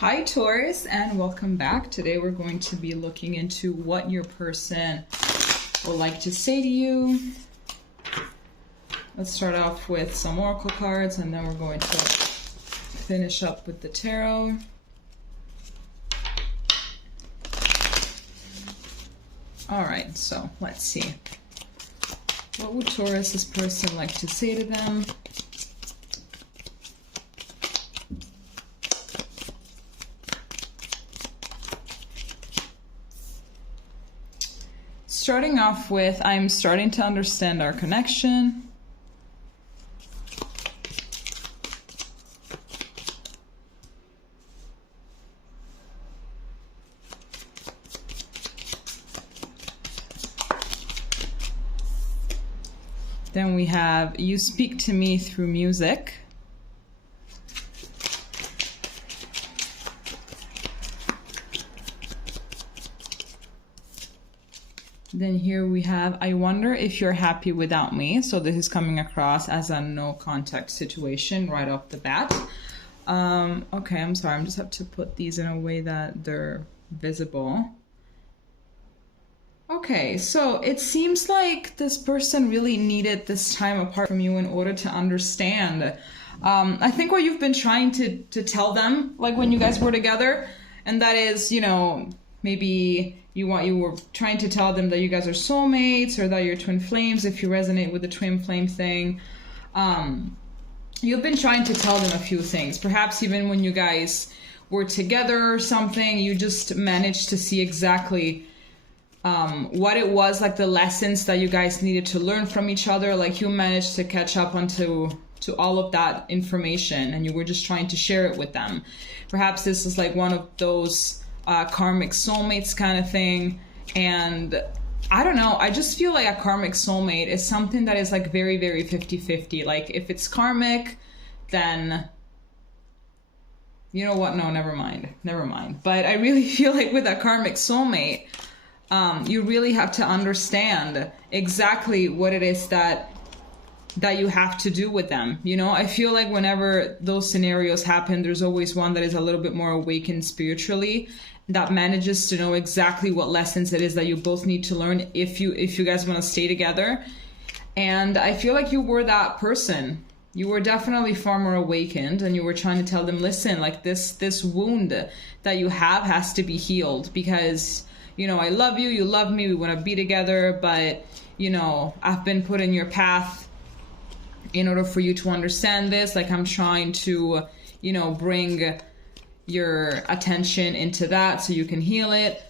Hi Taurus, and welcome back. Today we're going to be looking into what your person would like to say to you. Let's start off with some oracle cards, and then we're going to finish up with the tarot. Alright, so let's see. What would Taurus's person like to say to them? Starting off with, I'm starting to understand our connection. Then we have, you speak to me through music. Then here we have, I wonder if you're happy without me. So this is coming across as a no contact situation right off the bat. Okay, I'm sorry. I just have to put these in a way that they're visible. Okay, so it seems like this person really needed this time apart from you in order to understand. I think what you've been trying to tell them, like when you guys were together, and that is, you know, maybe you were trying to tell them that you guys are soulmates or that you're twin flames, if you resonate with the twin flame thing. You've been trying to tell them a few things. Perhaps even when you guys were together or something, you just managed to see exactly what it was, like the lessons that you guys needed to learn from each other. Like you managed to catch up onto all of that information, and you were just trying to share it with them. Perhaps this is like one of those karmic soulmates kind of thing. And I don't know, I just feel like a karmic soulmate is something that is like very, very 50-50. Like if it's karmic, then you know what? No, never mind. But I really feel like with a karmic soulmate, you really have to understand exactly what it is that you have to do with them. You know, I feel like whenever those scenarios happen, there's always one that is a little bit more awakened spiritually, that manages to know exactly what lessons it is that you both need to learn if you guys want to stay together. And I feel like you were that person. You were definitely far more awakened, and you were trying to tell them, listen, like this wound that you have has to be healed, because, you know, I love you, you love me, we want to be together, but, you know, I've been put in your path in order for you to understand this. Like I'm trying to, you know, bring your attention into that so you can heal it.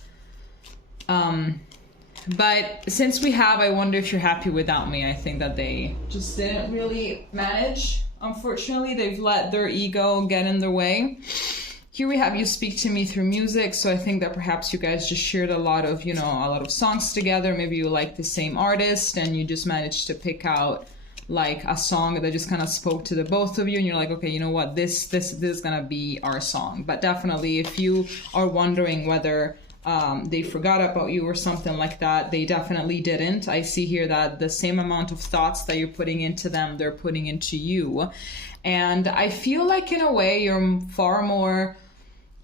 But since we have, I wonder if you're happy without me, I think that they just didn't really manage. Unfortunately, they've let their ego get in their way. Here we have, you speak to me through music. So I think that perhaps you guys just shared a lot of songs together. Maybe you like the same artist and you just managed to pick out like a song that just kind of spoke to the both of you, and you're like, okay, you know what, this is gonna be our song. But definitely, if you are wondering whether they forgot about you or something like that, they definitely didn't. I see here that the same amount of thoughts that you're putting into them, they're putting into you. And I feel like in a way you're far more,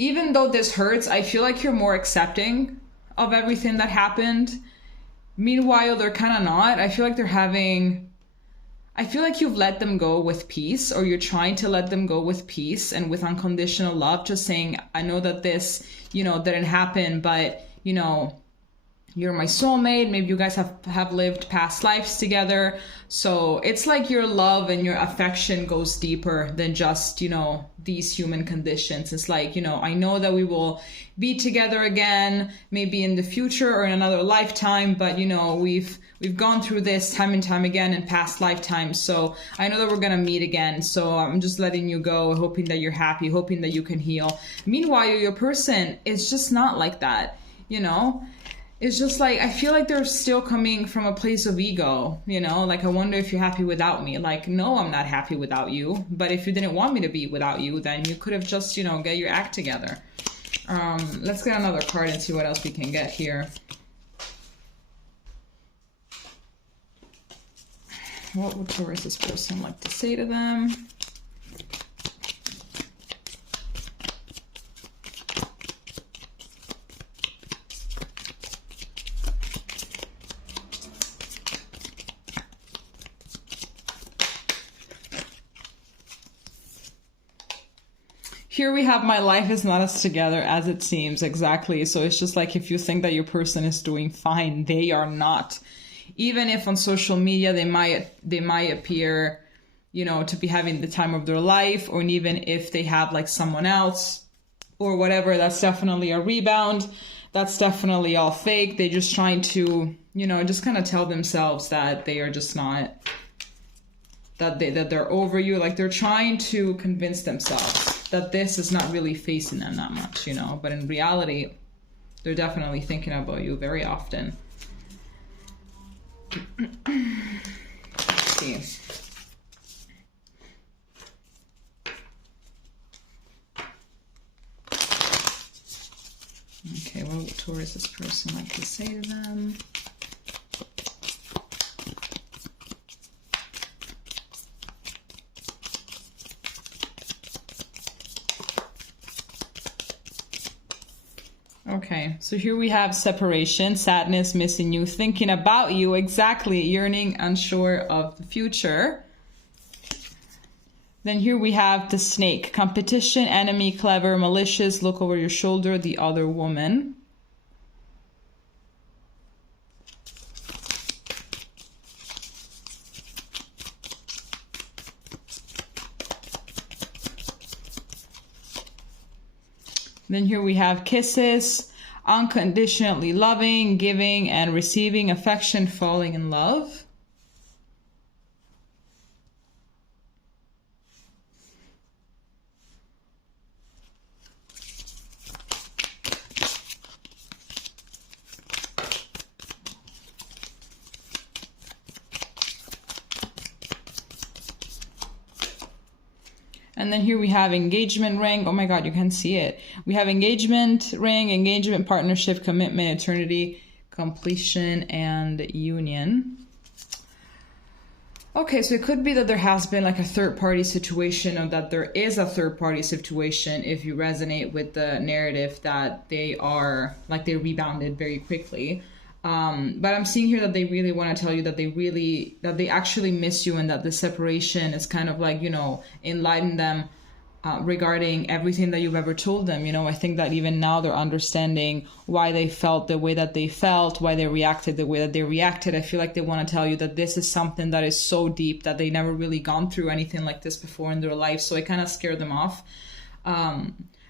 even though this hurts, I feel like you're more accepting of everything that happened. Meanwhile, they're kind of not. I feel like you've let them go with peace, or you're trying to let them go with peace and with unconditional love, just saying, I know that this, you know, didn't happen, but, you know, you're my soulmate. Maybe you guys have lived past lives together. So it's like your love and your affection goes deeper than just, you know, these human conditions. It's like, you know, I know that we will be together again, maybe in the future or in another lifetime, but, you know, we've gone through this time and time again in past lifetimes. So I know that we're going to meet again. So I'm just letting you go, hoping that you're happy, hoping that you can heal. Meanwhile, your person is just not like that, you know? It's just like, I feel like they're still coming from a place of ego, you know? Like, I wonder if you're happy without me. Like, no, I'm not happy without you. But if you didn't want me to be without you, then you could have just, you know, get your act together. Let's get another card and see what else we can get here. What would Taurus's person like to say to them? here we have, my life is not as together as it seems. Exactly. So it's just like, if you think that your person is doing fine, they are not. Even if on social media they might appear, you know, to be having the time of their life, or even if they have like someone else or whatever, that's definitely a rebound. That's definitely all fake. They're just trying to, you know, just kind of tell themselves that they are just not, that they're over you. Like, they're trying to convince themselves that this is not really facing them that much, you know, but in reality, they're definitely thinking about you very often. Let's see. Okay, what would Taurus's person like to say to them? Okay, so here we have separation, sadness, missing you, thinking about you, exactly, yearning, unsure of the future. Then here we have the snake, competition, enemy, clever, malicious, look over your shoulder, the other woman. Then here we have kisses, unconditionally loving, giving and receiving affection, falling in love. And then here we have engagement ring. Oh my God, you can see it. We have engagement ring, engagement, partnership, commitment, eternity, completion, and union. Okay, so it could be that there has been like a third-party situation, or that there is a third-party situation if you resonate with the narrative that they are, like, they rebounded very quickly. But I'm seeing here that they really want to tell you that they actually miss you, and that the separation is kind of like, you know, enlighten them regarding everything that you've ever told them. You know, I think that even now they're understanding why they felt the way that they felt, why they reacted the way that they reacted. I feel like they want to tell you that this is something that is so deep that they never really gone through anything like this before in their life. So it kind of scared them off.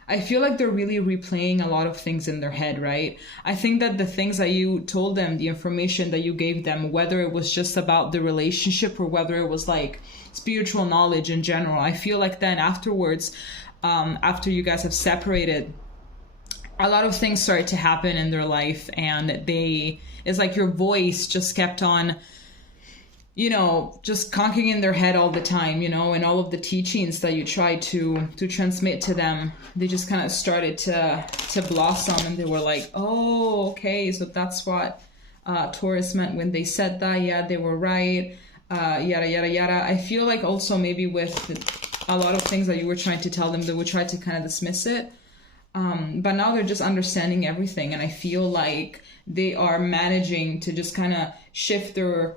I feel like they're really replaying a lot of things in their head, right? I think that the things that you told them, the information that you gave them, whether it was just about the relationship or whether it was like spiritual knowledge in general, I feel like then afterwards, after you guys have separated, a lot of things started to happen in their life, and it's like your voice just kept on, you know, just conking in their head all the time, you know, and all of the teachings that you tried to transmit to them, they just kind of started to blossom, and they were like, oh, okay, so that's what Taurus meant when they said that. Yeah, they were right, yada, yada, yada. I feel like also maybe with a lot of things that you were trying to tell them, they would try to kind of dismiss it. But now they're just understanding everything, and I feel like they are managing to just kind of shift their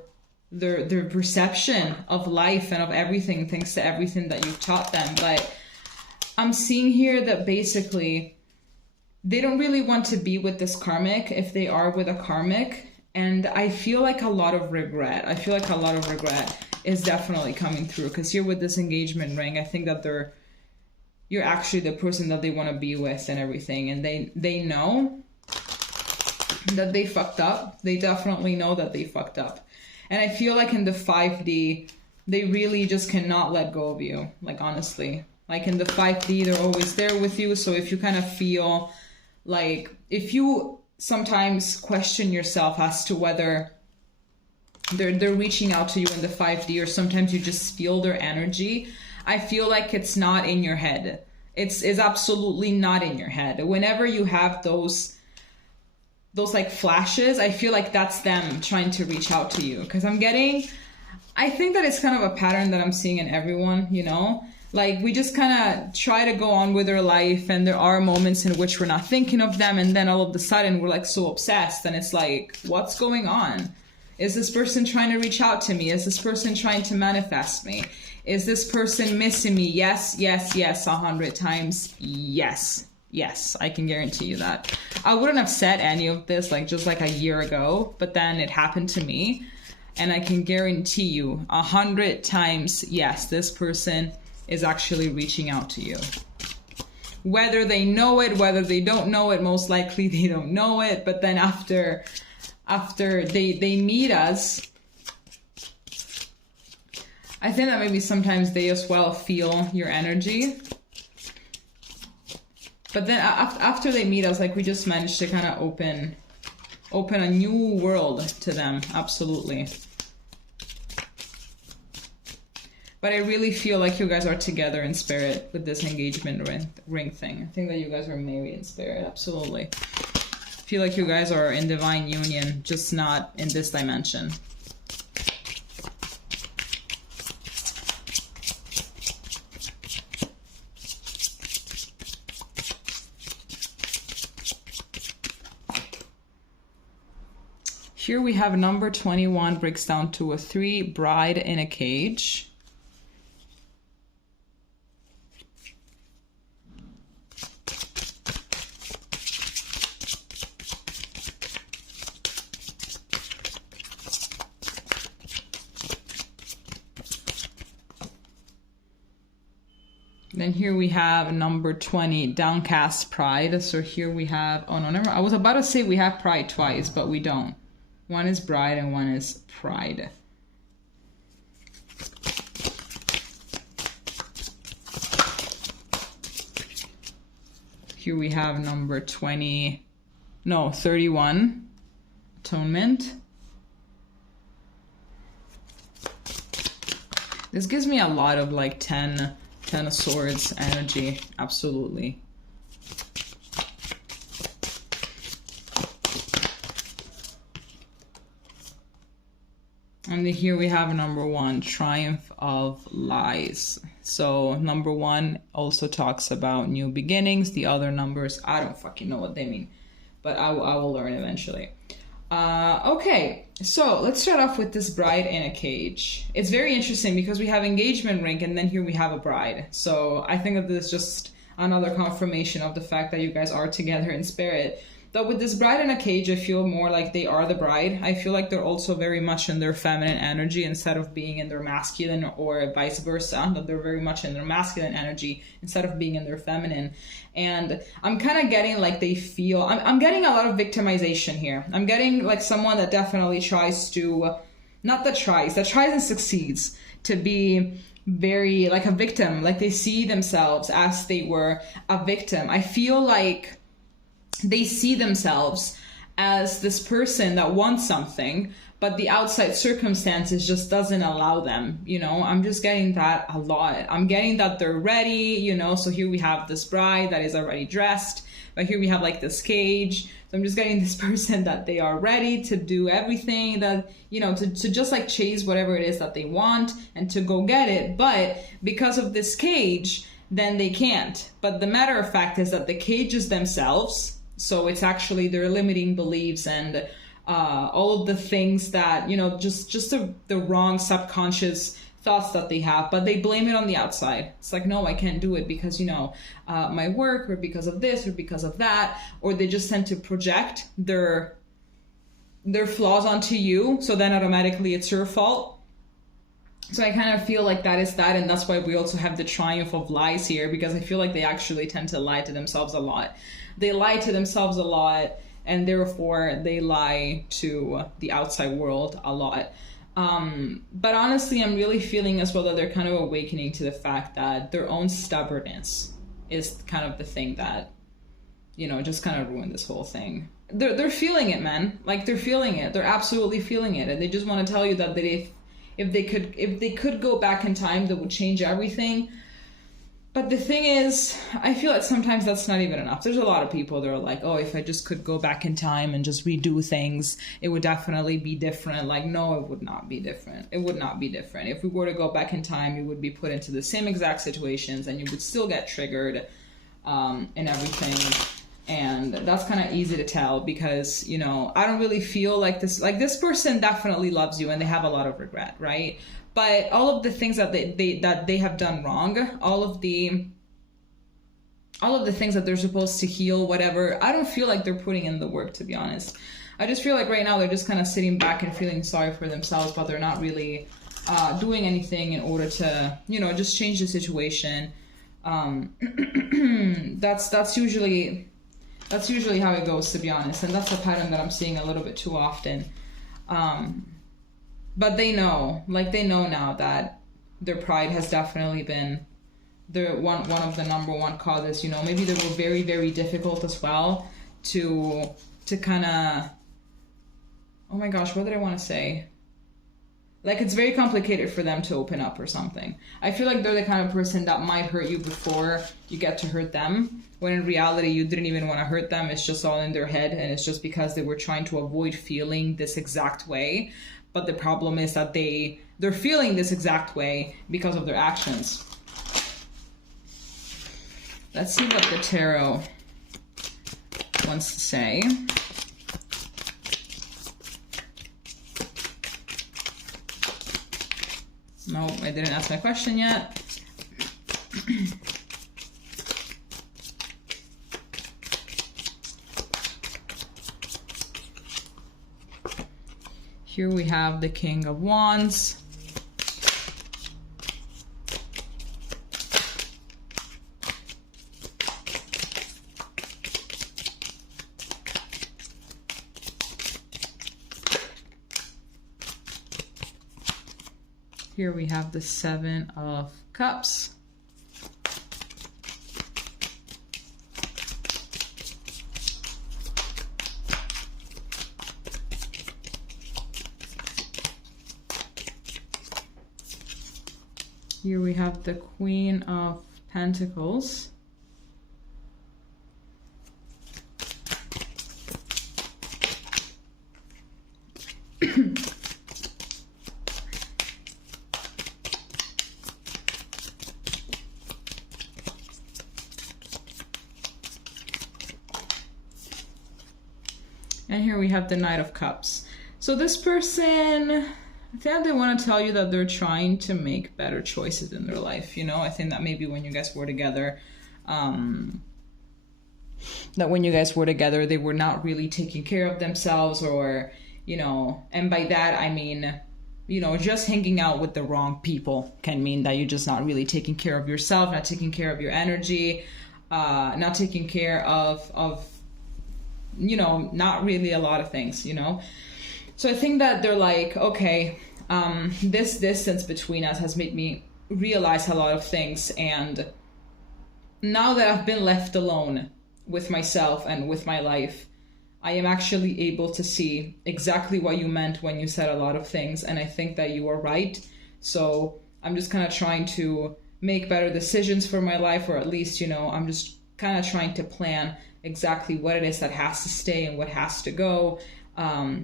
perception of life and of everything thanks to everything that you've taught them. But I'm seeing here that basically they don't really want to be with this karmic if they are with a karmic. And I feel like a lot of regret. I feel like a lot of regret is definitely coming through, because here with this engagement ring, I think that you're actually the person that they want to be with and everything. And they know that they fucked up. They definitely know that they fucked up. And I feel like in the 5D, they really just cannot let go of you. Like, honestly. Like, in the 5D, they're always there with you. So if you kind of feel like, if you sometimes question yourself as to whether they're reaching out to you in the 5D, or sometimes you just feel their energy, I feel like it's not in your head. It's absolutely not in your head. Whenever you have those like flashes, I feel like that's them trying to reach out to you. Because I think that it's kind of a pattern that I'm seeing in everyone, you know? Like, we just kind of try to go on with our life, and there are moments in which we're not thinking of them, and then all of a sudden we're like so obsessed, and it's like, what's going on? Is this person trying to reach out to me? Is this person trying to manifest me? Is this person missing me? Yes, yes, yes, 100 times. Yes. Yes, I can guarantee you that. I wouldn't have said any of this like just like a year ago, but then it happened to me. And I can guarantee you 100 times, yes, this person is actually reaching out to you. Whether they know it, whether they don't know it, most likely they don't know it. But then after they meet us, I think that maybe sometimes they as well feel your energy. But then after they meet us, like we just managed to kind of open a new world to them. Absolutely. But I really feel like you guys are together in spirit with this engagement ring thing. I think that you guys are married in spirit. Absolutely. I feel like you guys are in divine union, just not in this dimension. Here we have number 21 breaks down to a 3, bride in a cage. Then here we have number 20, downcast pride. So here we have, oh no, never, I was about to say we have pride twice, but we don't. One is bride and one is pride. Here we have number 31, atonement. This gives me a lot of like 10 of swords energy. Absolutely. And then here we have number 1, triumph of lies. So number 1 also talks about new beginnings. The other numbers, I don't fucking know what they mean, but I will learn eventually. Okay, so let's start off with this bride in a cage. It's very interesting because we have engagement ring and then here we have a bride. So I think that this is just another confirmation of the fact that you guys are together in spirit. Though with this bride in a cage, I feel more like they are the bride. I feel like they're also very much in their feminine energy instead of being in their masculine, or vice versa, that they're very much in their masculine energy instead of being in their feminine. And I'm kind of getting like they feel, I'm getting a lot of victimization here. I'm getting like someone that definitely tries to, that tries and succeeds to be very like a victim, like they see themselves as they were a victim. I feel like they see themselves as this person that wants something, but the outside circumstances just doesn't allow them, you know. I'm just getting that a lot. I'm getting that they're ready, you know. So here we have this bride that is already dressed, but here we have like this cage. So I'm just getting this person that they are ready to do everything that, you know, to just like chase whatever it is that they want and to go get it. But because of this cage, then they can't. But the matter of fact is that the cages themselves, so it's actually their limiting beliefs and all of the things that, you know, just the wrong subconscious thoughts that they have, but they blame it on the outside. It's like, no, I can't do it because, you know, my work, or because of this or because of that, or they just tend to project their flaws onto you. So then automatically it's your fault. So I kind of feel like that is that, and that's why we also have the triumph of lies here, because I feel like they actually tend to lie to themselves a lot. They lie to themselves a lot, and therefore they lie to the outside world a lot. But honestly, I'm really feeling as well that they're kind of awakening to the fact that their own stubbornness is kind of the thing that, you know, just kind of ruined this whole thing. They're feeling it, man. Like, they're feeling it. They're absolutely feeling it. And they just want to tell you that if they could go back in time, that would change everything. But the thing is, I feel like sometimes that's not even enough. There's a lot of people that are like, oh, if I just could go back in time and just redo things, it would definitely be different. Like, no, it would not be different. It would not be different. If we were to go back in time, you would be put into the same exact situations and you would still get triggered and everything. And And that's kind of easy to tell because, you know, I don't really feel like this person definitely loves you and they have a lot of regret, right? But all of the things that they have done wrong, all of the things that they're supposed to heal, whatever, I don't feel like they're putting in the work, to be honest. I just feel like right now they're just kind of sitting back and feeling sorry for themselves, but they're not really doing anything in order to, you know, just change the situation. That's usually how it goes, to be honest, and that's a pattern that I'm seeing a little bit too often. But they know now that their pride has definitely been one of the number one causes. You know, maybe they were very, very difficult as well to kind of, oh my gosh, what did I want to say? Like, it's very complicated for them to open up or something. I feel like they're the kind of person that might hurt you before you get to hurt them, when in reality you didn't even want to hurt them. It's just all in their head, and it's just because they were trying to avoid feeling this exact way. But the problem is that they're feeling this exact way because of their actions. Let's see what the tarot wants to say. No, I didn't ask my question yet. Here we have the King of Wands. Here we have the Seven of Cups. Here we have the Queen of Pentacles. And here we have the Knight of Cups. So this person, I think they want to tell you that they're trying to make better choices in their life. You know, I think that maybe when you guys were together, they were not really taking care of themselves, or, you know, and by that I mean, you know, just hanging out with the wrong people can mean that you're just not really taking care of yourself, not taking care of your energy, not taking care of you know, not really a lot of things, you know. So I think that they're like, okay, this distance between us has made me realize a lot of things, and now that I've been left alone with myself and with my life, I am actually able to see exactly what you meant when you said a lot of things, and I think that you are right. So I'm just kind of trying to make better decisions for my life, or at least, you know, I'm just kind of trying to plan exactly what it is that has to stay and what has to go,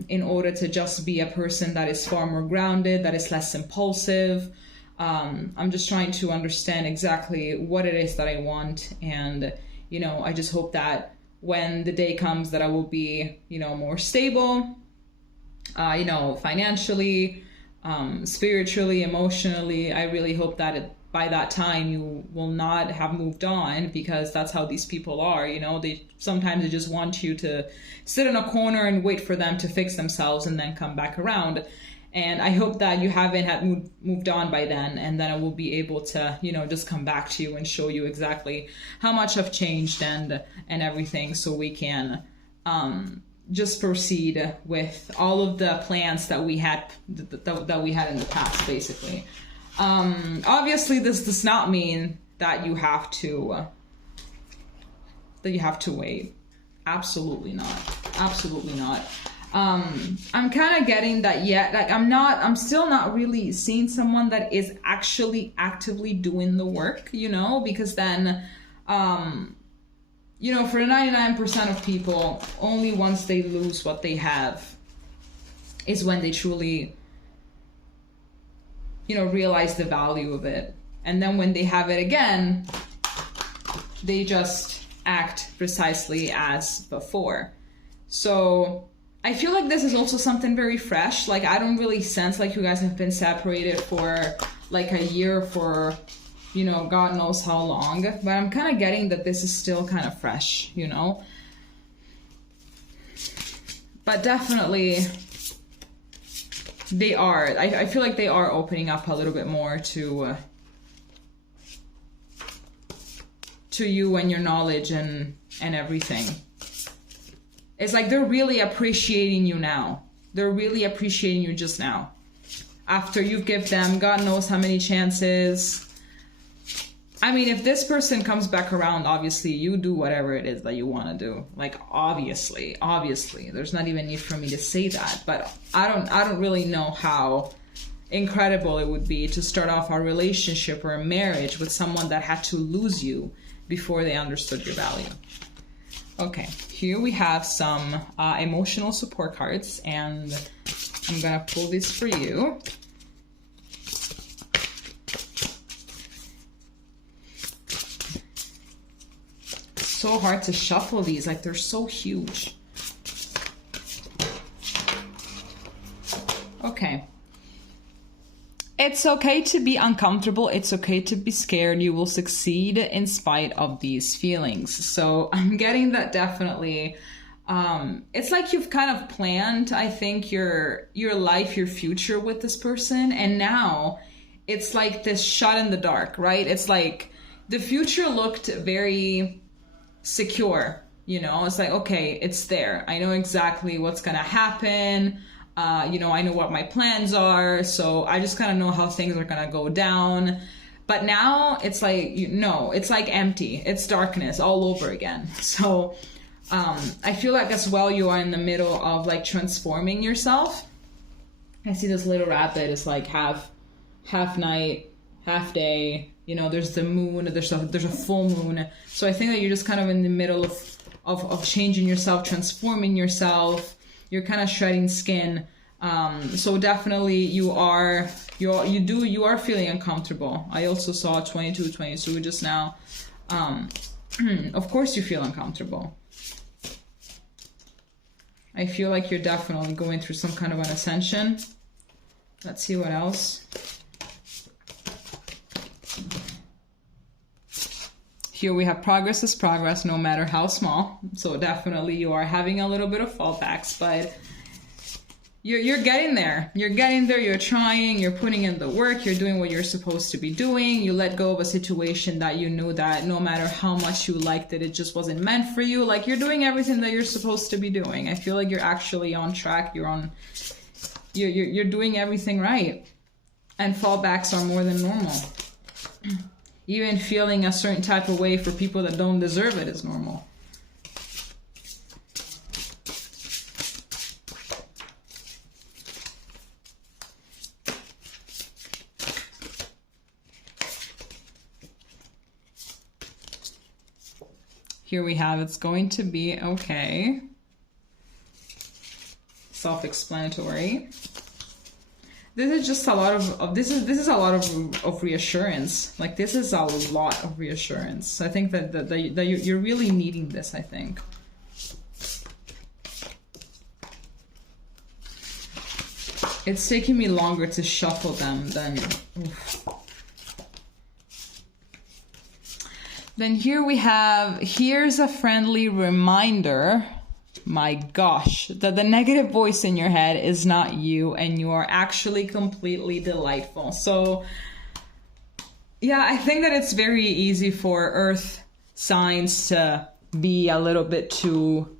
in order to just be a person that is far more grounded, that is less impulsive. I'm just trying to understand exactly what it is that I want, and, you know, I just hope that when the day comes that I will be, you know, more stable, you know, financially, spiritually, emotionally. I really hope that by that time you will not have moved on, because that's how these people are, you know. They just want you to sit in a corner and wait for them to fix themselves and then come back around. And I hope that you haven't had moved on by then, and then I will be able to, you know, just come back to you and show you exactly how much I've changed and everything, so we can just proceed with all of the plans that we had that we had in the past, basically. Obviously, this does not mean that you have to wait. Absolutely not. Absolutely not. I'm kind of getting that yet. Like, I'm still not really seeing someone that is actually actively doing the work, you know, because then, you know, for 99% of people, only once they lose what they have is when they truly, you know, realize the value of it. And then when they have it again, they just act precisely as before. So I feel like this is also something very fresh. Like, I don't really sense like you guys have been separated for like a year, for, you know, God knows how long. But I'm kind of getting that this is still kind of fresh, you know. But definitely they are. I feel like they are opening up a little bit more to you and your knowledge and everything. It's like they're really appreciating you now. They're really appreciating you just now. After you give them God knows how many chances. I mean, if this person comes back around, obviously you do whatever it is that you want to do. Like, obviously, there's not even need for me to say that. But I don't really know how incredible it would be to start off a relationship or a marriage with someone that had to lose you before they understood your value. Okay, here we have some emotional support cards, and I'm gonna pull this for you. So hard to shuffle these, like they're so huge. Okay. It's okay to be uncomfortable. It's okay to be scared. You will succeed in spite of these feelings. So I'm getting that definitely. It's like you've kind of planned, I think, your life, your future with this person. And now it's like this shot in the dark, right? It's like the future looked very secure, you know? It's like, okay, it's there. I know exactly what's going to happen. You know, I know what my plans are, so I just kind of know how things are gonna go down. But now it's like, you know, it's like empty. It's darkness all over again. So I feel like as well you are in the middle of like transforming yourself. I see this little rabbit is like half night, half day. You know, there's the moon, there's a full moon. So I think that you're just kind of in the middle of changing yourself, transforming yourself. You're kind of shedding skin. So definitely you are feeling uncomfortable. I also saw 22 just now. Of course you feel uncomfortable. I feel like you're definitely going through some kind of an ascension. Let's see what else. Here we have progress is progress, no matter how small. So definitely you are having a little bit of fallbacks, but you're getting there. You're getting there, you're trying, you're putting in the work, you're doing what you're supposed to be doing. You let go of a situation that you knew that no matter how much you liked it, it just wasn't meant for you. Like, you're doing everything that you're supposed to be doing. I feel like you're actually on track. You're doing everything right. And fallbacks are more than normal. Even feeling a certain type of way for people that don't deserve it is normal. Here we have, it's going to be okay. Self-explanatory. This is just a lot of this is a lot of reassurance. Like, this is a lot of reassurance. I think that you're really needing this, I think. It's taking me longer to shuffle them than... Oof. Then here we have, here's a friendly reminder, my gosh, that the negative voice in your head is not you and you are actually completely delightful. So yeah, I think that it's very easy for earth signs to be a little bit too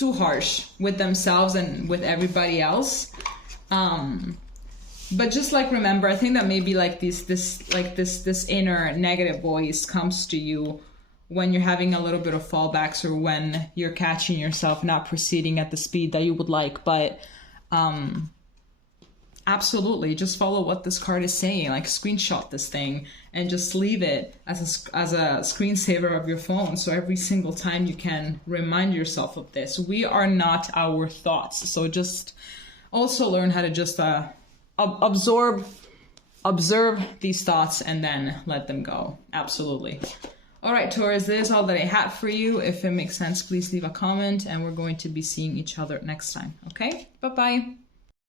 harsh with themselves and with everybody else. But just like, remember, I think that maybe like this inner negative voice comes to you when you're having a little bit of fallbacks or when you're catching yourself not proceeding at the speed that you would like. But absolutely, just follow what this card is saying. Like, screenshot this thing and just leave it as a screensaver of your phone. So every single time you can remind yourself of this. We are not our thoughts. So just also learn how to just observe these thoughts and then let them go. Absolutely. All right, Taurus, this is all that I had for you. If it makes sense, please leave a comment, and we're going to be seeing each other next time. Okay? Bye-bye.